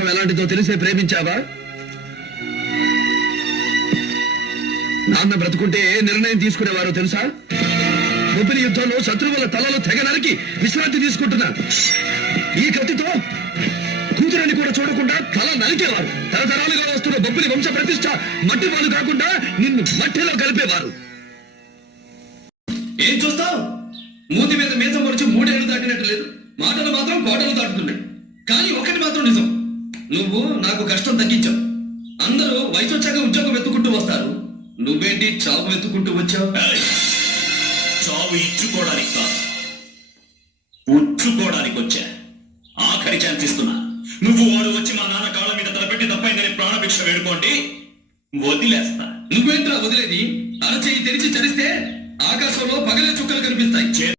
ఎలాంటిదో తెలిసే ప్రేమించావా? నాన్న బ్రతుకుంటే ఏ నిర్ణయం తీసుకునేవారో తెలుసా? బొబ్బిలి యుద్ధంలో శత్రువుల తలలు తెగ నరికి విశ్రాంతి తీసుకుంటున్నా. ఈ కత్తితో కూతురని కూడా చూడకుండా తల నరికేవారు. తరతరాలుగా వస్తున్న బొబ్బిలి వంశ ప్రతిష్ట మట్టి పాలు కాకుండా నిన్ను మట్టిలో కలిపేవారు. ఏం చూస్తావు? మూతి మీద మీసం పొడిచి 3 ఏళ్ళు దాటినట్టు లేదు. మాటలు మాత్రం కోటలు దాటుతున్నాయి. కానీ ఒకటి మాత్రం నిజం, నువ్వు నాకు కష్టం తగ్గించావు. అందరూ వయసు వచ్చాక ఉద్యోగం వెతుకుంటూ వస్తారు, నువ్వేంటి చావు వెతుకుంటూ వచ్చావు? చావు ఇచ్చుకోవడానికి కాదు, ఉచ్చుకోవడానికి వచ్చా. ఆఖరి ఛాన్స్ ఇస్తున్నా. నువ్వు వాడు వచ్చి మా నాన్న కాళ్ళ మీద తలపెట్టి తప్పైందని ప్రాణభిక్ష వేడుకోండి, వదిలేస్తా. నువ్వేంట్రా వదిలేది? అరచేయి తెరిచి చరిస్తే ఆకాశంలో పగలే చుక్కలు కనిపిస్తాయి.